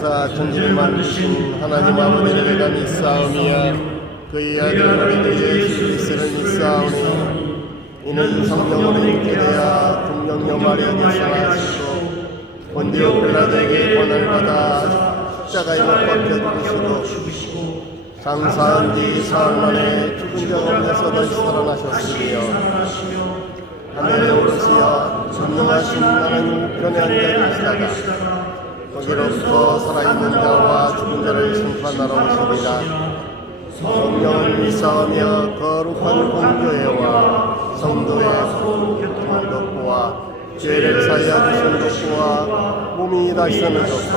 하사 천지를 만드신 하나님 아버지를 내가 믿사오며 그의 아들 우리 주 예수 그리스도를 믿사오니 이는 성령으로 잉태되어 동정녀 마리아에게 살아나시고 본디오 빌라도에게 고난을 받아 십자가에 못 박혀 죽으시고 장사한 뒤 사흘 만에 죽은 자 가운데서 다시 살아나셨으며 하늘에 오르시어 전능하신 하나님 우편에 앉아 계시다가 거기로부터 살아있는 자와 죽은 자를 심판하러 오시리라. 성령을 믿사오며 거룩한 공교회와 성도의 교통독보와 죄를 사하여 주신 독보와 몸이 다시 사는 것과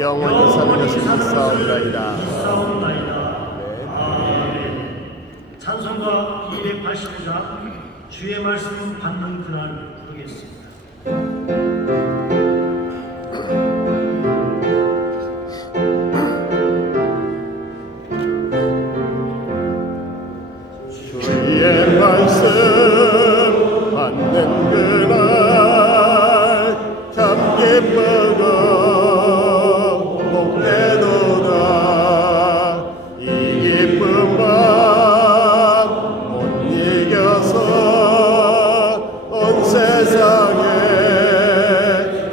영원히 사는 것을 믿사옵나이다. 찬송가 280장 주의 말씀을 받는 그날 부르겠습니다. 주의 말씀 받는 그날 참 기쁘고 복되도다. 이 기쁜 밤 못 이겨서 온 세상에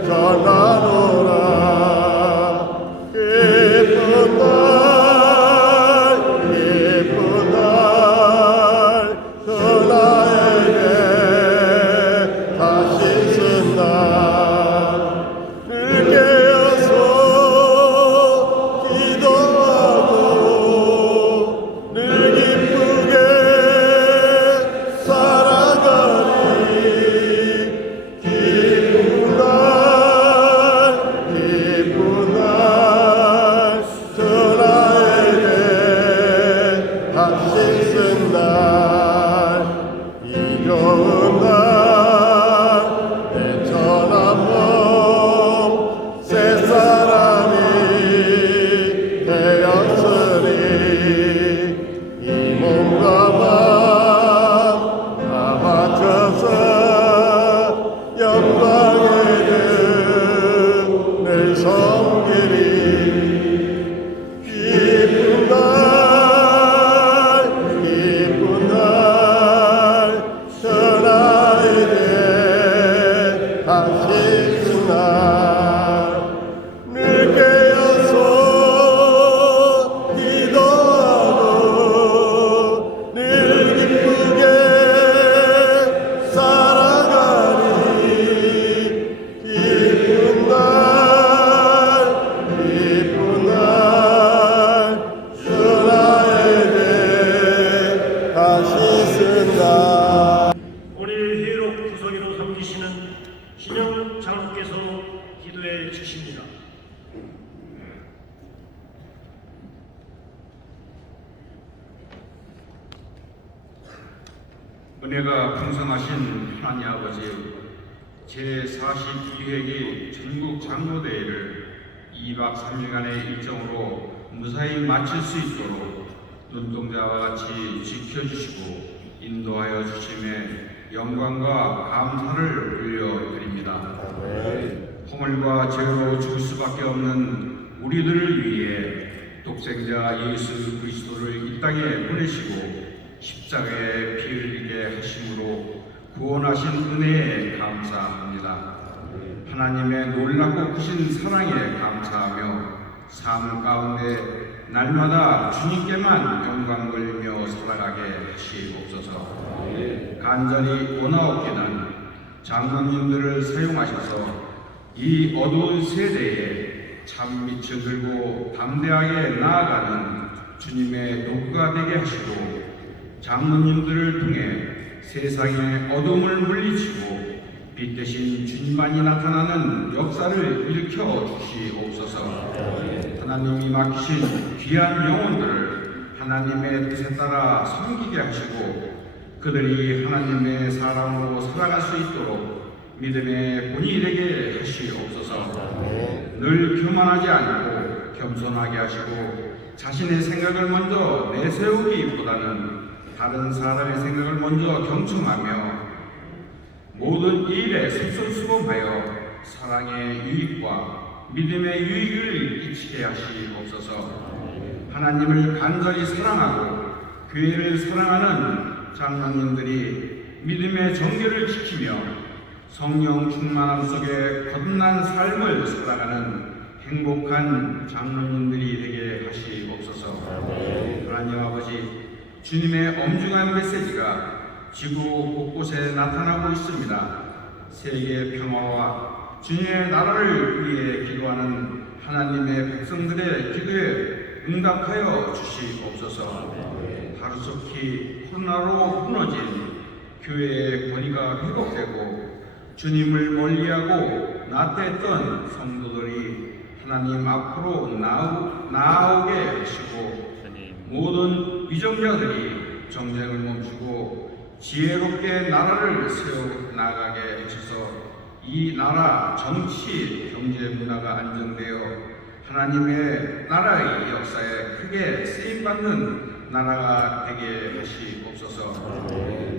전하노라. 기쁜 날 기쁜 날 전하에게 다시 쓴다. 늘 깨어서 기도하고 늘 기쁘게 살아가리. 기쁜 날 전하에게 다시 쓴다. 이 좋은 날 내 전함몸 새 사람이 되었으니 이 몸과 마음 다 바쳐서 영광의 늘 섬기리. 기쁜 날 전하에게 다시 쓴 날. 늘 깨어서 기도하고 늘 기쁘게 살아가리. 기쁜 날 전하에게 다시 쓴다. 오늘 회의록 구성으로 섬기시는 신영 장로께서 기도해 주십니다. 은혜가 풍성하신 하나님 아버지, 제42회기 전국 장로대회를 2박 3일간의 일정으로 무사히 마칠 수 있도록 눈동자와 같이 지켜주시고 인도하여 주심에 영광과 감사를 올려드립니다. 허물과 죄로 죽을 수밖에 없는 우리들을 위해 독생자 예수 그리스도를 이 땅에 보내시고 십자가에 피 흘리게 하심으로 구원하신 은혜에 감사합니다. 하나님의 놀랍고 크신 사랑에 감사하며 삶 가운데 날마다 주님께만 영광 돌리며 살아가게 하시옵소서. 간절히 원하옵기는 장로님들을 사용하셔서 이 어두운 세대에 참 빛을 들고 담대하게 나아가는 주님의 도구가 되게 하시고 장로님들을 통해 세상의 어둠을 물리치고 빛 대신 주님만이 나타나는 역사를 일으켜 주시옵소서. 하나님이 맡기신 귀한 영혼들을 하나님의 뜻에 따라 섬기게 하시고 그들이 하나님의 사람으로 살아갈 수 있도록 믿음의 본이 되게 하시옵소서. 늘 교만하지 않고 겸손하게 하시고 자신의 생각을 먼저 내세우기보다는 다른 사람의 생각을 먼저 경청하며 모든 일에 솔선수범하여 사랑의 유익과 믿음의 유익을 끼치게 하시옵소서. 하나님을 간절히 사랑하고 교회를 사랑하는 장로님들이 믿음의 정결을 지키며 성령 충만함 속에 거듭난 삶을 살아가는 행복한 장로님들이 되게 하시옵소서. 하나님 아버지, 주님의 엄중한 메시지가 지구 곳곳에 나타나고 있습니다. 세계 평화와 주님의 나라를 위해 기도하는 하나님의 백성들의 기도에 응답하여 주시옵소서. 하루속히 코로나로 무너진 교회의 권위가 회복되고 주님을 멀리하고 나태했던 성도들이 하나님 앞으로 나아오게 하시고 모든 위정자들이 정쟁을 멈추고 지혜롭게 나라를 세워나가게 하셔서 이 나라 정치, 경제 문화가 안정되어 하나님의 나라의 역사에 크게 쓰임받는 나라가 되게 하시옵소서.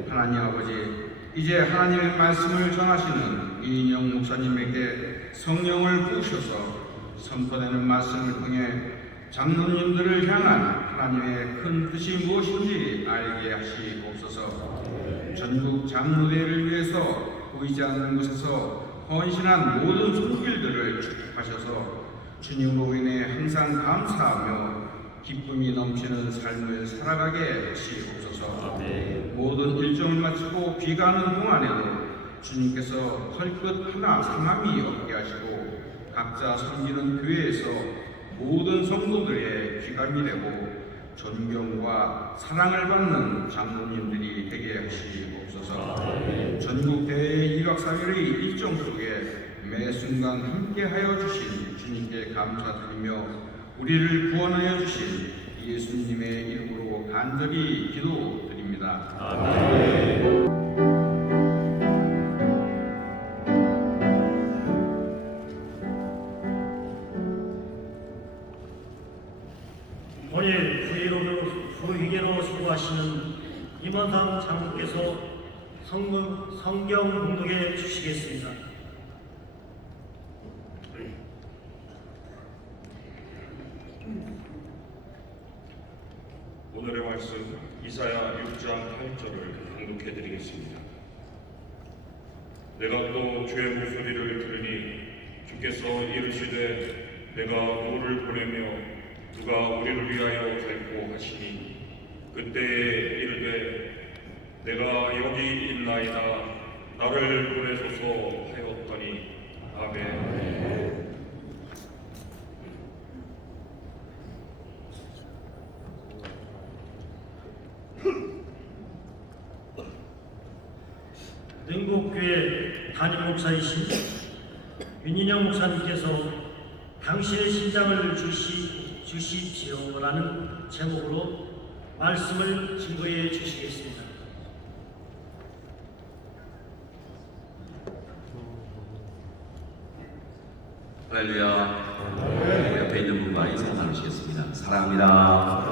하나님 아버지, 이제 하나님의 말씀을 전하시는 이인영 목사님에게 성령을 부으셔서 선포되는 말씀을 통해 장로님들을 향한 하나님의 큰 뜻이 무엇인지 알게 하시옵소서. 전국 장로대회를 위해서 보이지 않는 곳에서 헌신한 모든 손길들을 축복하셔서 주님으로 인해 항상 감사하며 기쁨이 넘치는 삶을 살아가게 하시옵소서. 모든 일정을 마치고 귀가하는 동안에도 주님께서 털끝 하나 상함이 없게 하시고 각자 섬기는 교회에서 모든 성도들의 귀감이 되고 존경과 사랑을 받는 장로님들이 되게 하시옵소서. 전국 대회 2박 3일의 일정 속에 매 순간 함께하여 주신 주님께 감사드리며 우리를 구원하여 주신 예수님의 이름으로 간절히 기도드립니다. 아멘. 오늘 후회로 수고하시는 임원상 장로께서 성경 공독해 주시겠습니다. 오늘의 말씀 이사야 6장 8절을 공독해 드리겠습니다. 내가 또 주의 목소리를 들으니 주께서 이르시되 내가 누구를 보내며 누가 우리를 위하여 갈고 하시니 그때에 이르되 내가 여기 있나이다 나를 보내소서 하였더니 아멘. 능곡교회 담임 목사이신 윤인영 목사님께서 당신의 신장을 주십시오라는 제목으로 말씀을 증거해 주시겠습니다. 할렐루야. 옆에 있는 분과 인사 나누시겠습니다. 사랑합니다.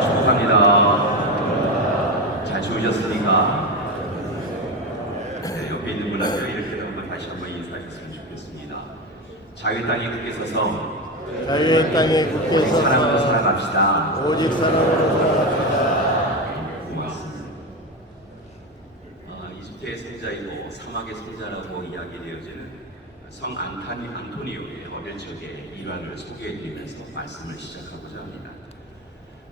축복합니다. 잘 주무셨습니까? 네, 옆에 있는 분에게 이렇게 한번 다시 한번 인사했으면 좋겠습니다. 자유의 땅에 굳게 서서 자유의 땅에 굳게 서서 사랑으로 살아갑시다. 오직 사랑으로 살아갑시다. 고맙습니다. 이집트의 성자이고 사막의 성자라고 이야기되어지는 성 안토니오의 어릴 적의 일화를 소개해드리면서 말씀을 시작하고자 합니다.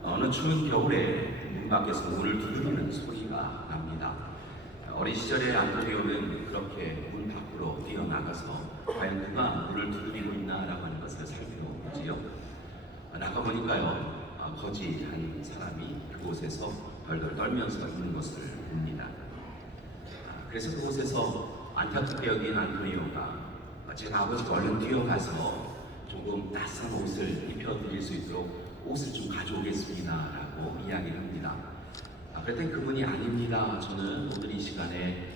어느 추운 겨울에 문 밖에서 문을 두드리는 소리가 납니다. 어린 시절에 안토니오는 그렇게 문 밖으로 뛰어나가서 과연 누가 문을 두드리고 있나라고 하는 것을 살펴보지요. 나가보니까요, 거지 한 사람이 그곳에서 덜덜 떨면서 있는 것을 봅니다. 그래서 그곳에서 안타깝게 여긴 안토니오가 제가 아버지가 얼른 뛰어가서 조금 따스한 옷을 입혀드릴 수 있도록 옷을 좀 가져오겠습니다 라고 이야기를 합니다. 그랬더니 그분이 아닙니다. 저는 오늘 이 시간에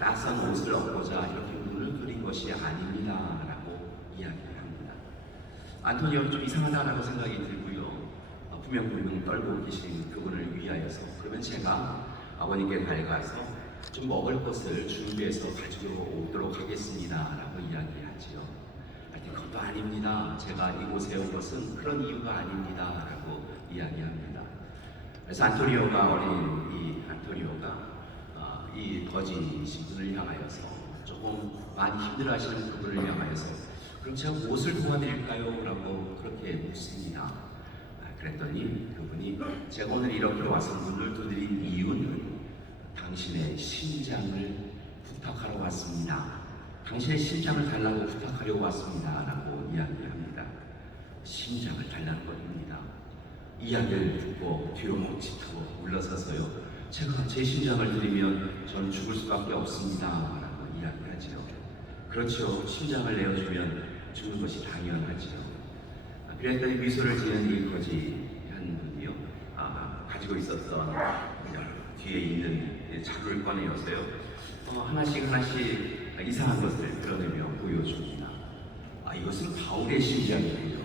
따스한 옷을 얻고자 이렇게 문을 두드린 것이 아닙니다 라고 이야기를 합니다. 안토니오는 좀 이상하다라고 생각이 들고요. 분명 떨고 계신 그분을 위하여서 그러면 제가 아버님께 달가서 좀 먹을 것을 준비해서 가지고 오도록 하겠습니다 라고 이야기하지요. 그것도 아닙니다. 제가 이곳에 온 것은 그런 이유가 아닙니다. 라고 이야기합니다. 그래서 안토니오가 이 거지이신 분을 향하여서 조금 많이 힘들어하시는 그분을 향하여서 그럼 제가 무엇을 도와드릴까요? 라고 그렇게 묻습니다. 그랬더니 그분이 제가 오늘 이렇게 와서 문을 두드린 이유는 당신의 심장을 부탁하러 왔습니다. 당신의 심장을 달라고 부탁하려고 왔습니다. 라고 이야기합니다. 심장을 달라는 것입니다. 이야기를 듣고 뒤로 멈칫하고 물러서서요. 제가 제 심장을 드리면 저는 죽을 수밖에 없습니다. 라고 이야기하지요. 그렇죠. 심장을 내어주면 죽는 것이 당연하지요. 그랬더니 미소를 지은 이 거지 한 분이요. 가지고 있었던 뒤에 있는 자루를 꺼내어서요. 하나씩 이상한 것을 드러내며 보여줍니다. 이것은 바울의 심장이고요.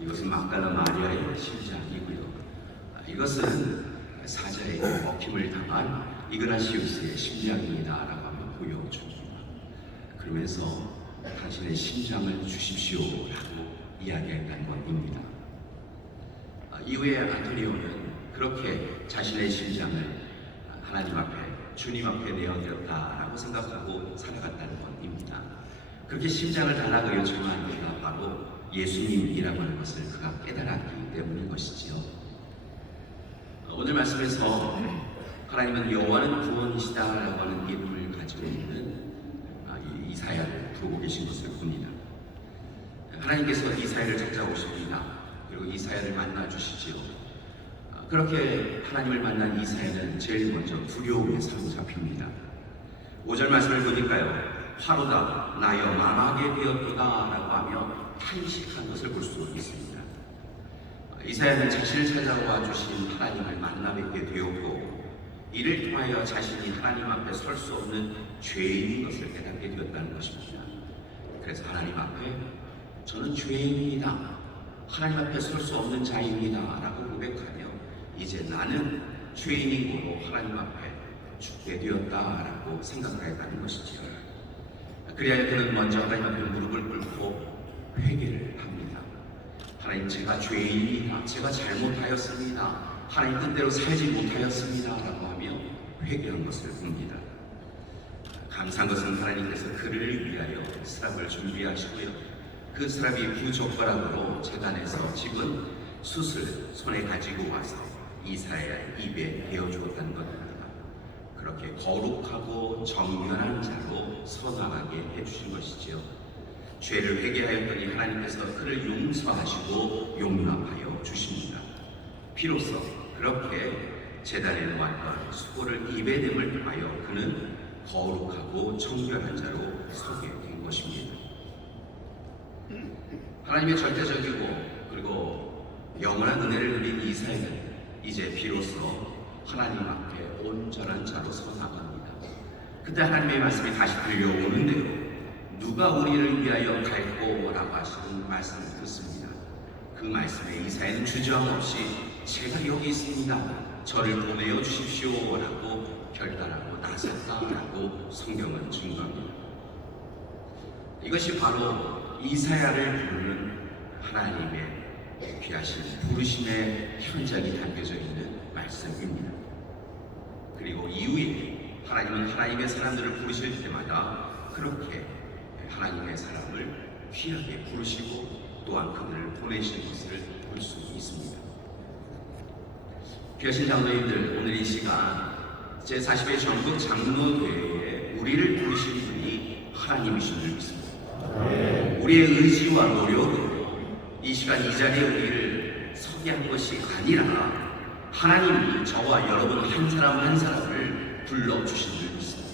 이것은 막달라 마리아의 심장이고요. 이것은 사자의 먹힘을 당한 이그나시우스의 심장입니다. 라고 하며 보여줍니다. 그러면서 당신의 심장을 주십시오. 라고 이야기했다는 것입니다. 이후에 안토니오는 그렇게 자신의 심장을 하나님 앞에 주님 앞에 내어드렸다라고 생각하고 살아갔다는 것입니다. 그렇게 심장을 달라고 요청한 이가 바로 예수님이라고 하는 것을 그가 깨달았기 때문인 것이지요. 오늘 말씀에서 하나님은 여호와는 구원이시다라고 하는 이름을 가지고 있는 이사야를 부르고 계신 것을 봅니다. 하나님께서 이사야를 찾아오십니다. 그리고 이사야를 만나 주시지요. 그렇게 하나님을 만난 이사야는 제일 먼저 두려움에 사로잡힙니다. 5절 말씀을 보니까요. 화로다 나여 망하게 되었도다 라고 하며 탄식한 것을 볼 수 있습니다. 이사야는 자신을 찾아와 주신 하나님을 만나 뵙게 되었고 이를 통하여 자신이 하나님 앞에 설 수 없는 죄인인 것을 깨닫게 되었다는 것입니다. 그래서 하나님 앞에 저는 죄인입니다. 하나님 앞에 설 수 없는 자입니다. 라고 고백하며 이제 나는 죄인이고 하나님 앞에 죽게 되었다라고 생각하였다는 것이지요. 그리하여 그는 먼저 하나님 앞에 무릎을 꿇고 회개를 합니다. 하나님 제가 죄인입니다. 제가 잘못하였습니다. 하나님 뜻대로 살지 못하였습니다. 라고 하며 회개한 것을 봅니다. 감사한 것은 하나님께서 그를 위하여 스랍을 준비하시고요. 그 스랍이 부젓가락으로 제단에서 집은 숯을 손에 가지고 와서 이사야의 입에 대어주었다는 것입니다. 그렇게 거룩하고 정결한 자로 선왕하게 해주신 것이지요. 죄를 회개하였더니 하나님께서 그를 용서하시고 용납하여 주십니다. 비로소 그렇게 제단에 놓았던 수고를 입에 댐을 통하여 그는 거룩하고 정결한 자로 서게 된 것입니다. 하나님의 절대적이고 그리고 영원한 은혜를 누린 이사야는 이제 비로소 하나님 앞에 온전한 자로 서나갑니다. 그때 하나님의 말씀이 다시 들려오는데요. 누가 우리를 위하여 갈고 라고 하시는 말씀을 듣습니다. 그 말씀에 이사야는 주저함 없이 제가 여기 있습니다. 저를 보내어 주십시오 라고 결단하고 나섰다라고 성경은 증거합니다. 이것이 바로 이사야를 부르는 하나님의 귀하신 부르심의 현장이 담겨져 있는 말씀입니다. 그리고 이후에 하나님은 하나님의 사람들을 부르실 때마다 그렇게 하나님의 사람을 귀하게 부르시고 또한 그들을 보내시는 것을 볼 수 있습니다. 귀하신 장로님들, 오늘 이 시간 제40회 전국 장로대회에 우리를 부르신 분이 하나님이신 줄 믿습니다. 우리의 의지와 노력으로 이 시간 이 자리에 우리를 서게 한 것이 아니라 하나님이 저와 여러분 한 사람 한 사람을 불러주신 줄 믿습니다.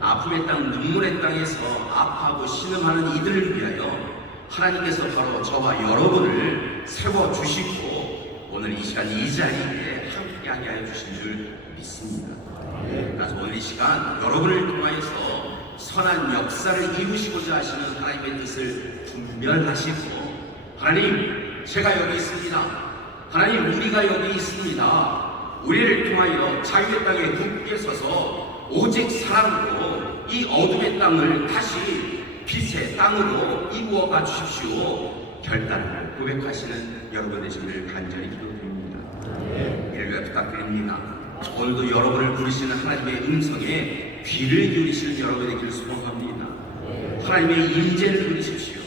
아픔의 땅, 눈물의 땅에서 아파하고 신음하는 이들을 위하여 하나님께서 바로 저와 여러분을 세워주시고 오늘 이 시간 이 자리에 함께하게 하여 주신 줄 믿습니다. 그래서 오늘 이 시간 여러분을 통하여서 선한 역사를 이루시고자 하시는 하나님의 뜻을 분별하시고 하나님 제가 여기 있습니다. 하나님 우리가 여기 있습니다. 우리를 통하여 자유의 땅에 굳게 서서 오직 사랑으로 이 어둠의 땅을 다시 빛의 땅 땅으로 이루어가 주십시오. 결단하고 고백하시는 여러분 되시기를 간절히 기도드립니다. 이를 부탁드립니다. 오늘도 여러분을 부르시는 하나님의 음성에 귀를 기울이시는 여러분 되기를 소망합니다. 하나님의 임재를 누리십시오.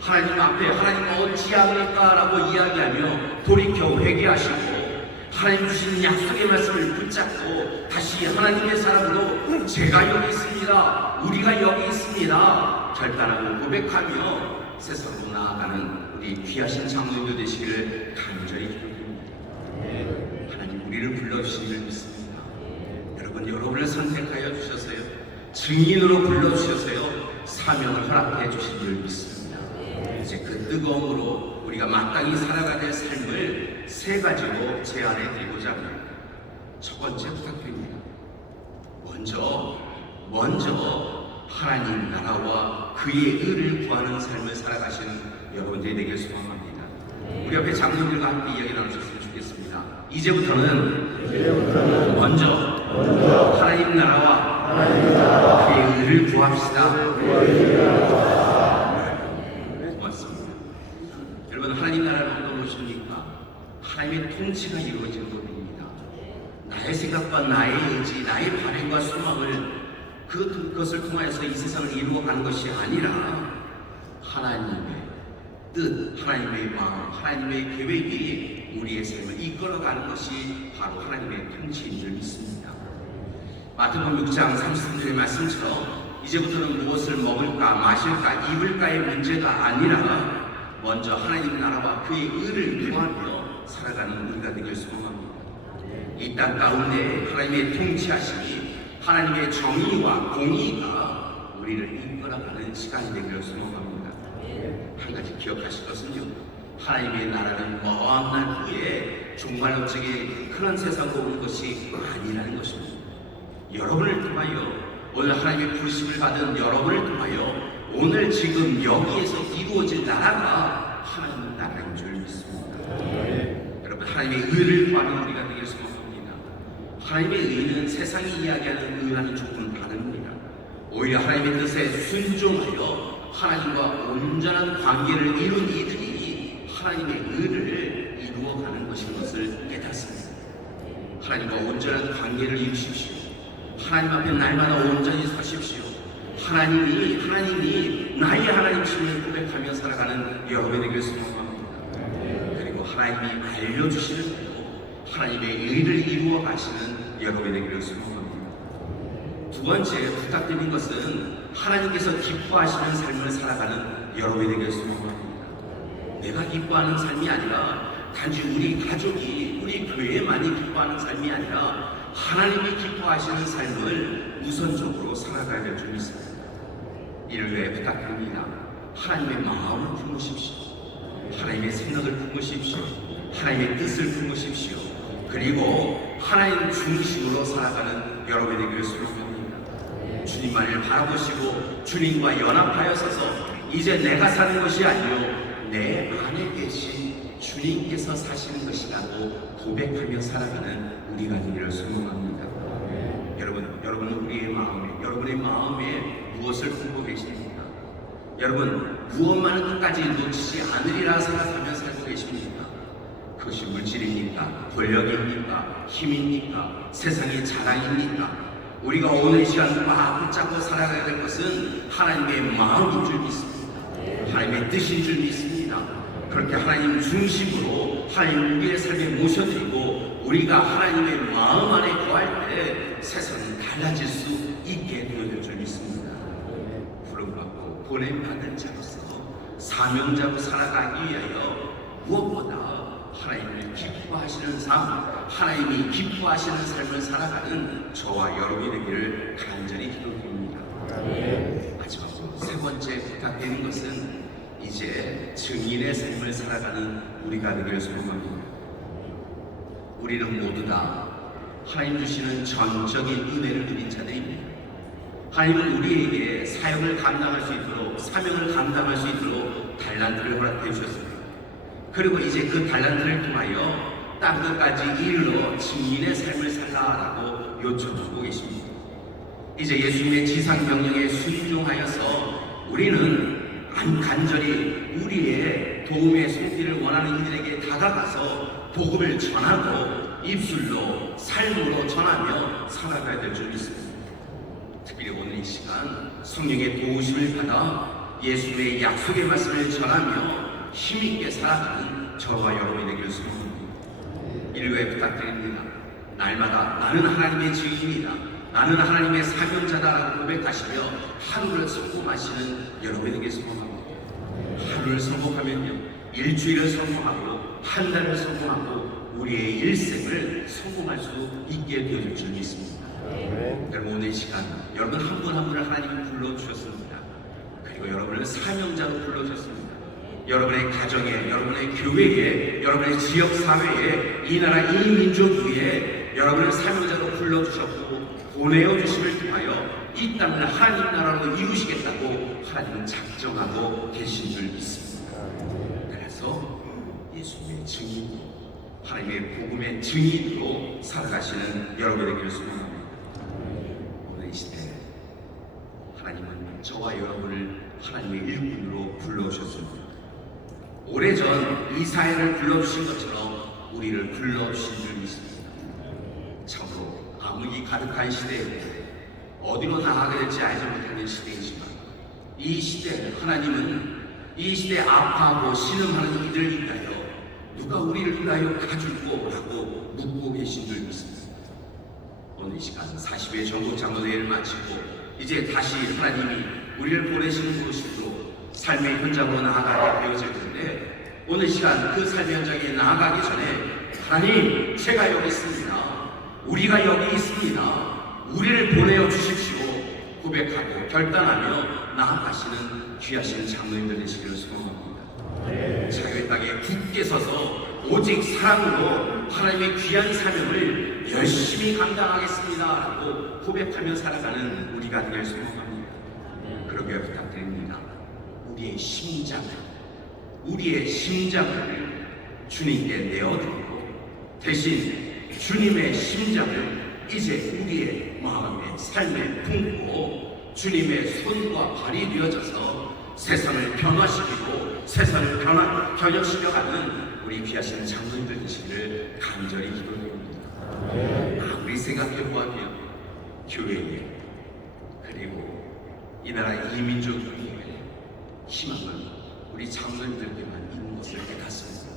하나님 앞에 하나님 어찌합니까? 라고 이야기하며 돌이켜 회개하시고 하나님 주신 약속의 말씀을 붙잡고 다시 하나님의 사람으로 제가 여기 있습니다. 우리가 여기 있습니다. 결단하고 고백하며 세상으로 나아가는 우리 귀하신 장로님들 되시기를 간절히 기도드립니다. 하나님 우리를 불러주시기를 믿습니다. 여러분 여러분을 선택하여 주셔서요. 증인으로 불러주셔서요. 사명을 허락해 주시기를 믿습니다. 이제 그 뜨거움으로 우리가 마땅히 살아가야 될 삶을 세 가지로 제안해 드리고자 합니다. 첫 번째 부탁드립니다. 먼저 하나님 나라와 그의 의를 구하는 삶을 살아가시는 여러분들이 되길 소망합니다. 우리 앞에 장로님들과 함께 이야기 나누셨으면 좋겠습니다. 이제부터는 먼저 하나님 나라와 그의 의를 구합시다. 맞습니다. 여러분 하나님 나라를 어떤 것입니까? 하나님의 통치가 이루어지는 것입니다. 나의 생각과 나의 의지, 나의 바램과 소망을 그것을 통하여서 이 세상을 이루어가는 것이 아니라 하나님의 뜻, 하나님의 마음, 하나님의 계획이 우리의 삶을 이끌어가는 것이 바로 하나님의 통치인 줄 믿습니다. 마태복음 6장 30절의 말씀처럼 이제부터는 무엇을 먹을까, 마실까, 입을까의 문제가 아니라 먼저 하나님 나라와 그의 의를 구하며 살아가는 우리가 되길 소망합니다. 이 땅 가운데 하나님의 통치하심이 하나님의 정의와 공의가 우리를 이끌어가는 시간이 되기를 소망합니다. 한 가지 기억하실 것은요. 하나님의 나라는 먼 날 후에 종말로 저게 그런 세상으로 올 것이 아니라는 것입니다. 여러분을 통하여 오늘 하나님의 부르심을 받은 여러분을 통하여 오늘 지금 여기에서 이루어질 나라가 하나님의 나라인 줄 믿습니다. 여러분 하나님의 의를 구하는 우리가 되길 소망합니다. 하나님의 의는 세상이 이야기하는 의와는 조금 다릅니다. 오히려 하나님의 뜻에 순종하여 하나님과 온전한 관계를 이룬 이들이 하나님의 의를 이루어가는 것인 것을 깨닫습니다. 하나님과 온전한 관계를 이루십시오. 하나님 앞에 날마다 온전히 서십시오. 하나님이 나의 하나님심을 고백하며 살아가는 여러분이 되길 소망합니다. 그리고 하나님이 알려주시는 대로 하나님의 의를 이루어 가시는 여러분이 되기를 소망합니다. 두 번째 부탁드린 것은 하나님께서 기뻐하시는 삶을 살아가는 여러분이 되기를 소망합니다. 내가 기뻐하는 삶이 아니라 단지 우리 가족이 우리 교회만이 기뻐하는 삶이 아니라 하나님이 기뻐하시는 삶을 우선적으로 살아가야 될 줄 믿습니다. 이를 위해 부탁드립니다. 하나님의 마음을 품으십시오. 하나님의 생각을 품으십시오. 하나님의 뜻을 품으십시오. 그리고 하나님 중심으로 살아가는 여러분이 되기를 소망합니다. 주님만을 바라보시고 주님과 연합하여 서서 이제 내가 사는 것이 아니요 내 안에 계신 주님께서 사시는 것이라고 고백하며 살아가는 우리가 되기를 소망합니다. 여러분은 여러분의 마음에 무엇을 품고 계십니까? 여러분 무엇만은 끝까지 놓치지 않으리라 생각하며 살고 계십니까? 그것이 물질입니까? 권력입니까? 힘입니까? 세상의 자랑입니까? 우리가 오늘 이 시간 꽉 붙잡고 살아가야 될 것은 하나님의 마음인 줄 믿습니다. 하나님의 뜻인 줄 믿습니다. 그렇게 하나님 중심으로 하나님 우리의 삶에 모셔드리고 우리가 하나님의 마음 안에 거할 때 세상은 달라질 수 있게 되어질 줄 믿습니다. 부름받고 보냄받은 자로서 사명자로 살아가기 위하여 무엇보다 하나님을 기뻐하시는 삶, 하나님이 기뻐하시는 삶을 살아가는 저와 여러분이 되기를 간절히 기도드립니다. 마지막으로 세 번째 부탁드리는 것은 이제 증인의 삶을 살아가는 우리가 되기를 소망합니다. 우리는 모두 다 하나님 주시는 전적인 은혜를 누린 자들입니다. 하나님은 우리에게 사역을 감당할 수 있도록 사명을 감당할 수 있도록 달란트를 허락해 주셨습니다. 그리고 이제 그 달란트를 통하여 땅끝까지 이르러 증인의 삶을 살라라고 요청하고 계십니다. 이제 예수님의 지상 명령에 순종하여서 우리는 간절히 우리의 도움의 손길을 원하는 이들에게 다가가서 복음을 전하고 입술로 삶으로 전하며 살아가야 될 줄 믿습니다. 특별히 오늘 이 시간 성령의 도우심을 받아 예수의 약속의 말씀을 전하며 힘있게 살아가는 저와 여러분이 되기를 소원합니다. 일부에 부탁드립니다. 날마다 나는 하나님의 증인이다, 나는 하나님의 사명자다라고 고백하시며 하루를 성공하시는 여러분에게 소원합니다. 하루를 성공하면요, 일주일을 성공하고 한 달을 성공하고 우리의 일생을 성공할 수 있게 되어질 줄 믿습니다. 여러분, 오늘 이 시간 여러분 한 분 한 분을 하나님이 불러주셨습니다. 그리고 여러분을 사명자로 불러주셨습니다. 여러분의 가정에, 여러분의 교회에, 여러분의 지역사회에, 이 나라 이 민족 위에 여러분을 사명자로 불러주셨고 보내어 주심을 통하여 이 땅을 하나님 나라로 이루시겠다고 하나님은 작정하고 계신 줄 믿습니다. 그래서 예수님의 증인, 하나님의 복음의 증인으로 살아가시는 여러분에게 소망합니다. 오늘 이 시대 하나님은 저와 여러분을 하나님의 일꾼으로 불러주셨습니다. 오래전 이사야를 불러주신 것처럼 우리를 불러주신 줄 믿습니다. 참으로 암흑이 가득한 시대에 어디로 나가게 될지 알지 못하는 시대이지만 이 시대 하나님은 이 시대에 아파하고 신음하는 이들을 위하여 누가 우리를 위하여 가줄고 하고 묻고 계신 줄 믿습니다. 오늘 이 시간 40회 전국 장로대회를 마치고 이제 다시 하나님이 우리를 보내시는 곳으로 삶의 현장으로 나아가게 되어질 텐데, 오늘 시간 그 삶의 현장에 나아가기 전에 하나님, 제가 여기 있습니다, 우리가 여기 있습니다, 우리를 보내어 주십시오 고백하고 결단하며 나아가시는 귀하신 장로님들 되시기를 소원합니다. 자유의 땅에 굳게 서서 오직 사랑으로 하나님의 귀한 사명을 열심히 감당하겠습니다 라고 고백하며 살아가는 우리가 되길 소원합니다. 그러게 부탁드립니다. 우리의 심장을 주님께 내어드리고 대신 주님의 심장을 이제 우리의 마음의 삶에 품고 주님의 손과 발이 되어져서 세상을 변화시키고 세상을 변혁시켜가는 우리 귀하신 장로님들 되시기를 간절히 기도드립니다. 아무리 생각해보아도요, 교회에 그리고 이 나라 이민족 위에 희망은 우리 장로님들께만 있는 것을 깨닫습니다.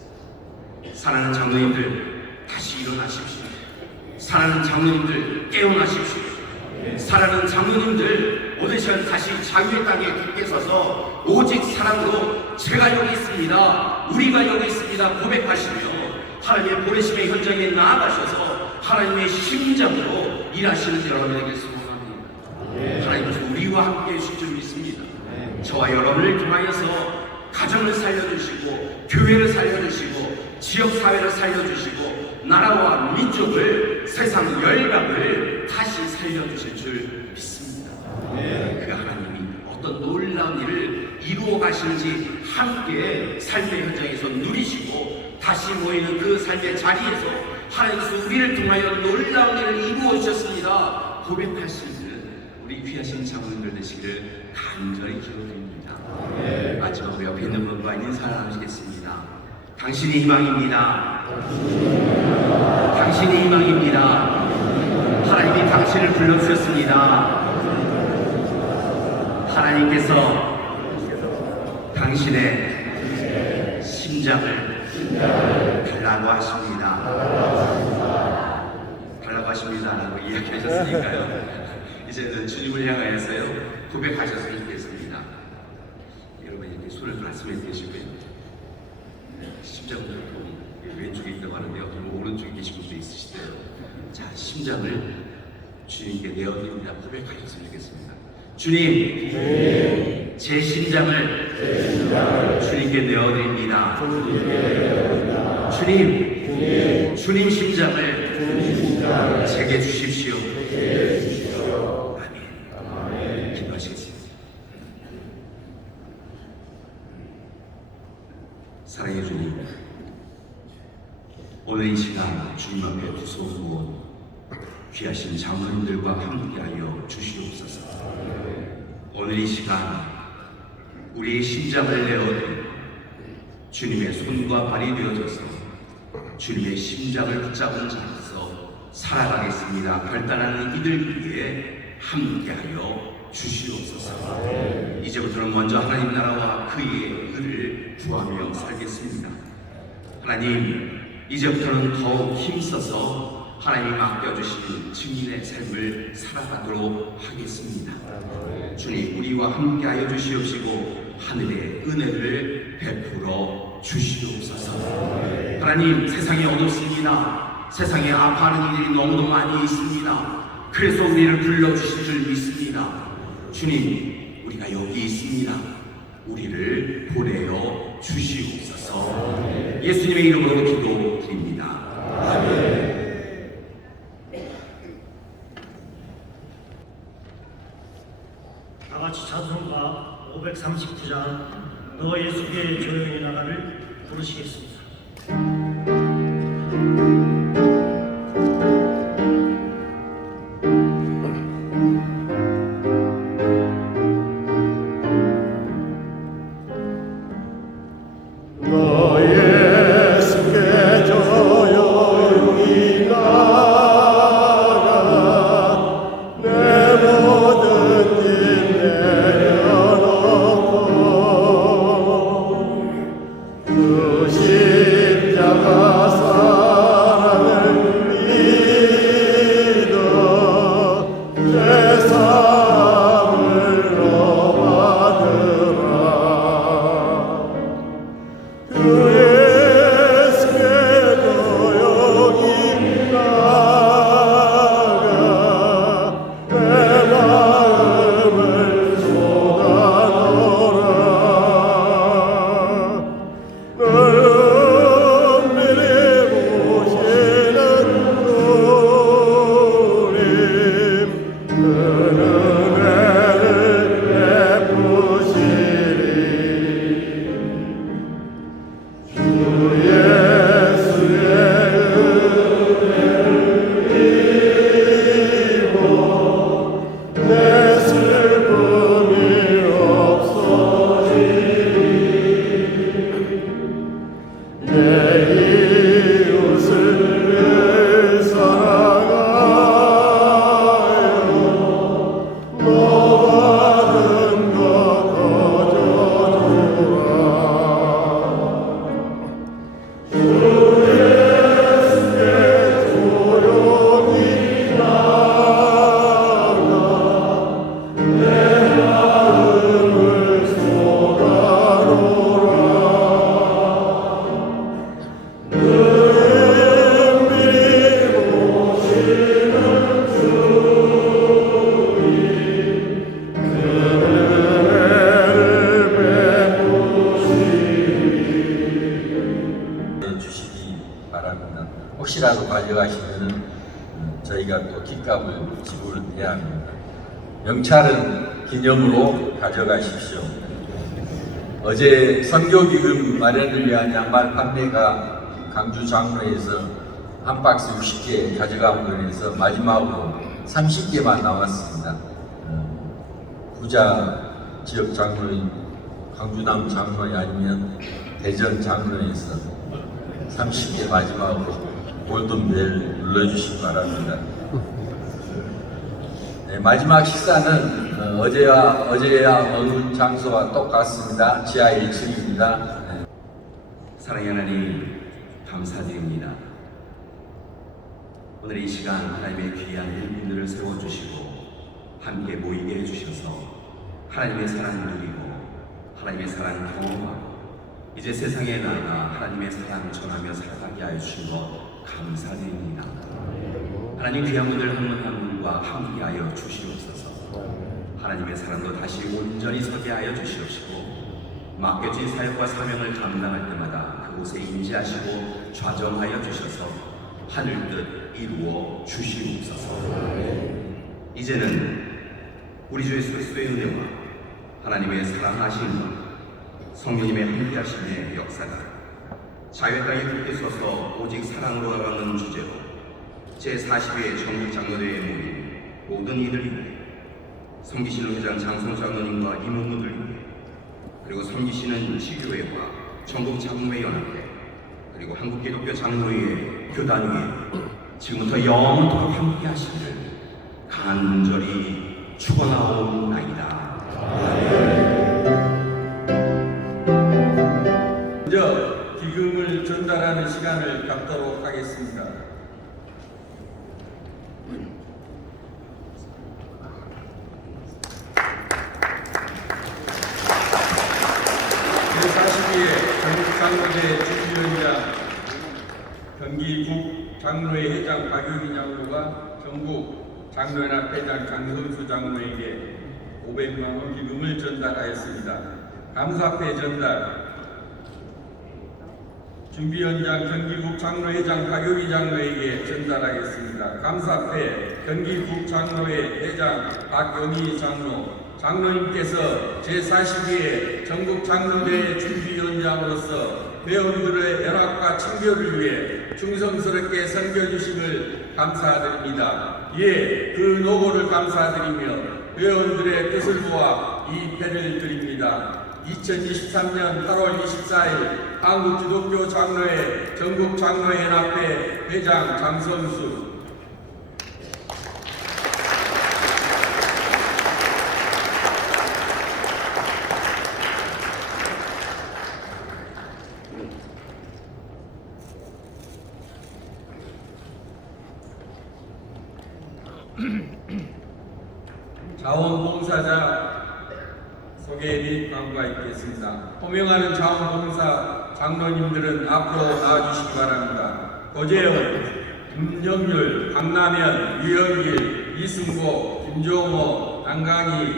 사랑하는 장로님들, 다시 일어나십시오. 사랑하는 장로님들, 깨어나십시오. 사랑하는 장로님들, 오늘 시간 다시 자유의 땅에 굳게 서서 오직 사랑으로 제가 여기 있습니다, 우리가 여기 있습니다 고백하시며 하나님의 보내심의 현장에 나아가셔서 하나님의 심장으로 일하시는 여러분에게 소원합니다. 하나님께서 우리와 함께 해주실 줄 믿습니다. 저와 여러분을 통하여서 가정을 살려주시고 교회를 살려주시고 지역사회를 살려주시고 나라와 민족을, 세상 열강을 다시 살려주실 줄 믿습니다. 그 하나님이 어떤 놀라운 일을 이루어 가시는지 함께 삶의 현장에서 누리시고 다시 모이는 그 삶의 자리에서 하나님께서 우리를 통하여 놀라운 일을 이루어 주셨습니다 고백할 수 있는 우리 귀하신 장로님들 되시기를 간절히 기도드립니다. 마지막으로 옆에 있는 분과 인사를 나누시겠습니다. 당신이 희망입니다. 당신이 희망입니다. 하나님이 당신을 불러주셨습니다. 하나님께서 당신의 심장을 달라고 하십니다. 달라고 하십니다 라고 이야기하셨으니까요, 이제는 주님을 향하여서요 고백하셨으면 좋겠습니다. 여러분 이렇게 손을 말씀해 주시고요, 심장을 왼쪽에 있다고 하는데요, 오른쪽에 계신 분도 있으시대요. 자, 심장을 주님께 내어드립니다 고백하셨으면 좋겠습니다. 주님, 제 심장을 주님께 내어드립니다. 주님 심장을 제게 주십시오. 아멘. 기도하시겠습니다. 사랑해 주님, 오늘 이 시간 주님 앞에 두서오고 귀하신 장로님들과 함께하여 주시옵소서. 오늘 이 시간 우리의 심장을 내어드리고 주님의 손과 발이 되어져서 주님의 심장을 붙잡은 자로서 살아가겠습니다. 결단하는 이들 위해 함께하여 주시옵소서. 이제부터는 먼저 하나님 나라와 그의 의를 구하며 살겠습니다. 하나님, 이제부터는 더욱 힘써서 하나님이 맡겨주신 증인의 삶을 살아가도록 하겠습니다. 주님, 우리와 함께하여 주시옵시고 하늘의 은혜를 베풀어 주시옵소서. 하나님, 세상이 어둡습니다. 세상에 아파하는 일이 너무도 많이 있습니다. 그래서 우리를 불러주실 줄 믿습니다. 주님, 우리가 여기 있습니다. 우리를 보내어 주시옵소서. 예수님의 이름으로 기도드립니다. 아멘. 다 같이 찬송가 539장 너 예수께 조용히 나가를 부르시겠습니다. 너 예수께 조용히 나가 내 모든 일 내려놓고 그 십자가 사랑을 믿어 죄사함을 받으라. 그 예수께 조용히 나가 내 마음을 쏟아놓으라. 늘 은밀히 보시는 주님 그 은혜를 베푸시리. 주 예수의 은혜를 입어 내 슬픔이 없어지리. 내 이웃을 사랑하여 너 받은 것 거저주라. 주 예수께 조용히 나가 내 마음을 쏟아놓으라. 은밀히 보시는 주님 그 은혜를 베푸시리. 주시기 바랍니다. 혹시라도 가져가시면 저희가 또 깃값을 지불해야 합니다. 명찰은 기념으로 가져가십시오. 어제 선교기금 마련을 위한 양말 판매가 강주 장로에서 한 박스 60개 가져가고 해서 마지막으로 30개만 나왔습니다. 부자 지역 장로인 강주남 장로 아니면 대전 장로에서 30개 마지막으로 골든벨 눌러주시기 바랍니다. 네, 마지막 식사는 어제와 먹은 장소와 똑같습니다. 지하 1층입니다. 네. 사랑의 하나님, 감사드립니다. 오늘 이 시간 하나님의 귀한 일꾼들을 세워주시고 함께 모이게 해주셔서 하나님의 사랑을 누리고 하나님의 사랑을 경험하고 이제 세상에 나가 하나님의 사랑을 전하며 살아가게 하여 주신 것 감사드립니다. 하나님, 귀한 분들 한 분 한 분과 함께 하여 주시옵소서. 하나님의 사랑도 다시 온전히 서게 하여 주시옵시고 맡겨진 사역과 사명을 감당할 때마다 그곳에 임재하시고 좌정하여 주셔서 하늘 뜻 이루어 주시옵소서. 이제는 우리 주 예수 그리스도의 은혜와 하나님의 사랑하심과 성령님의 함께하심의 역사가 자유의 땅에 굳게 서서 오직 사랑으로 나가는 주제로 제40회 전국 장로대회에 모인 모든 이들이 위해 성기실로 회장 장성 장로님과 임원분들 위해 그리고 섬기시는 지교회와 전국 장로회연합회 그리고 한국기독교 장로회 교단위에 지금부터 영원토록 함께 하시기를 간절히 축원하옵나이다. 먼저 기금을 전달하는 시간을 갖도록 하겠습니다. 제42회 전국장로대 준비위원장 경기국 장로회 회장 박유기 장로가 전국 장로연합 회장 장성수 장로에게 500만 원 기금을 전달하였습니다. 감사패 전달 준비위원장 경기국 장로회장 박유기 장로에게 전달하겠습니다. 감사패 경기국 장로회 회장 박영희 장로 장로님께서 제42회 전국 장로대 준비위원장으로서 회원들의 연합과 친교를 위해 충성스럽게 섬겨주심을 감사드립니다. 이에 그 노고를 감사드리며 회원들의 뜻을 모아 이 패를 드립니다. 2023년 8월 24일 한국기독교 장로회 전국 장로연합회 회장 장성수 자원봉사자 소개 및 광고가 있겠습니다. 호명하는 자원봉사 장로님들은 앞으로 나와주시기 바랍니다. 고재영, 김정률, 강남현, 유영길, 이승복, 김종호, 안강희,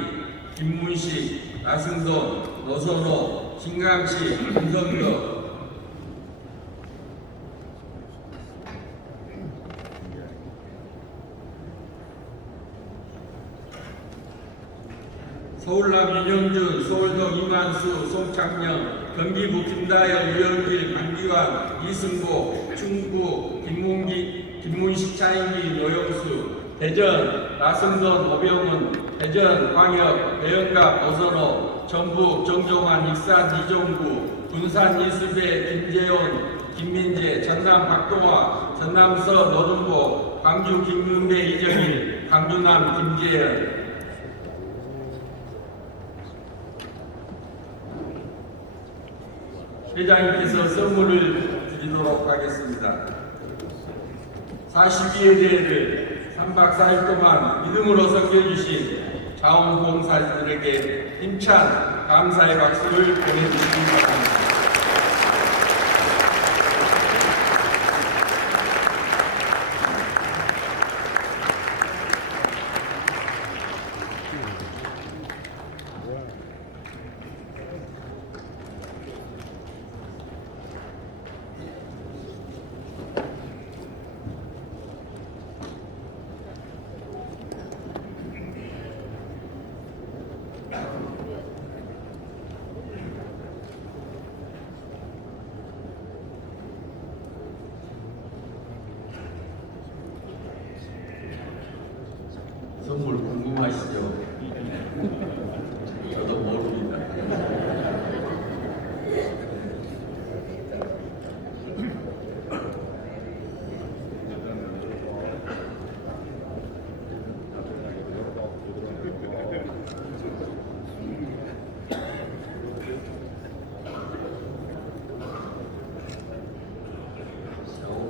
김문식, 나승돈, 노선호, 신강식, 김성덕 서울남 윤영준, 서울동 이만수, 송창영, 경기북 김다현, 유영길, 강기환, 이승복, 충북 김문식, 차인기, 노영수, 대전 나승돈, 오병훈, 대전 광역 배영갑, 오선호, 전북 정종환, 익산 이종구, 군산 이수배, 김재원, 김민재, 전남 박동화, 전남서 노준복, 광주 김문배, 이정일, 광주남 김재현. 회장님께서 선물을 드리도록 하겠습니다. 42회 대회를 3박 4일 동안 믿음으로 섬겨주신 자원봉사자들에게 힘찬 감사의 박수를 보내주시기 바랍니다. 선물 궁금하시죠? 저도 모릅니다.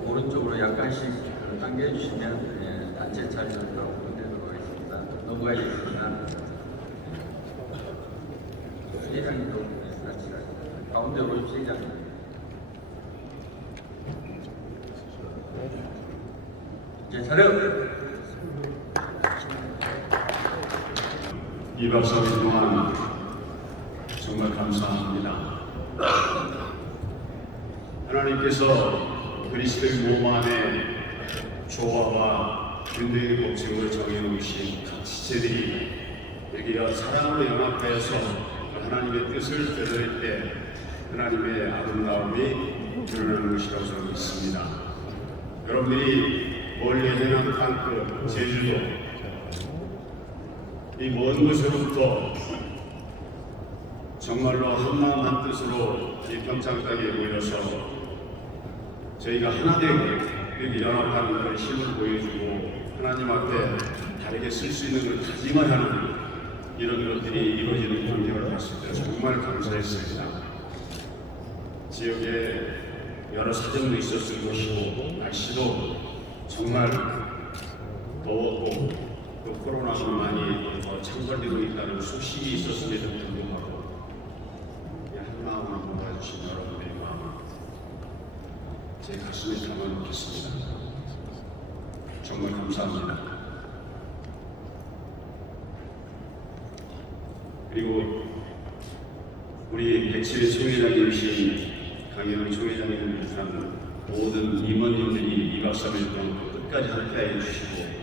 오른쪽으로 약간씩 당겨주시면 단체 촬영으로 넘어가겠습니다. 회장님도 같이 가운데로 오십시오. 회장님. 이제 차렷. 2박 3일 동안 정말 감사합니다. 하나님께서 그리스도의 몸 안에 조화와 균등의 법칙을 정해놓으신 각 지체들이 여기가 사랑으로 연합하여서 하나님의 뜻을 되돌릴 때 하나님의 아름다움이 드러나는 것이라고 저는 믿습니다. 여러분들이 멀리 해남 땅끝 제주도 이 먼 곳으로부터 정말로 한마음 한뜻으로 이 평창땅에 모여서 저희가 하나 되고 이렇게 연합하는 그런 힘을 보여주고 하나님 앞에 다르게 쓸 수 있는 걸 다짐하는 이런 것들이 이루어지는 광경을 봤을 때 정말 감사했습니다. 지역에 여러 사정도 있었을 것이고 날씨도 정말 더웠고 또 코로나도 많이 창궐되고 있다는 소식이 있었음에도 불구하고 한마음으로 몰아주신 여러분의 마음 제 가슴에 담아놓겠습니다. 정말 감사합니다. 그리고 우리 백칠의 총회장님이신 강현우 총회장님을 비롯한 모든 임원님들이 2박 3일 동안 끝까지 함께해 주시고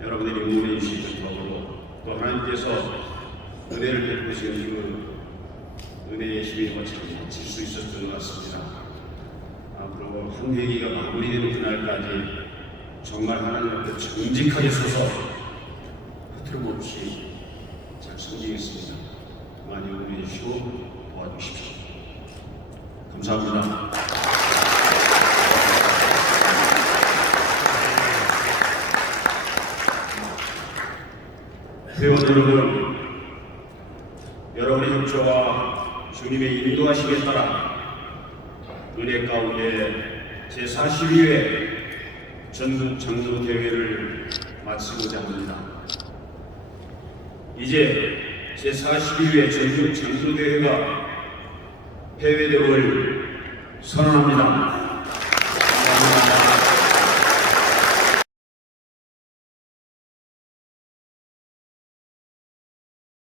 여러분들이 응원해 주시는 더불어 또 하나님께서 은혜를 베푸시는 그 은혜의 힘이 질 수 있었던 것 같습니다. 앞으로 한 회기가 마무리되는 그날까지 정말 하나님 앞에 정직하게 서서 흐트럼 없이 잘 섬기겠습니다. 많이 응원해 주시고 도와주십시오. 감사합니다. 회원 여러분, 여러분의 협조와 주님의 인도하심에 따라 은혜 가운데 제42회 전국 장로 대회를 마치고자 합니다. 이제 제42회 전국 장로 대회가 폐회됨을 선언합니다. 감사합니다.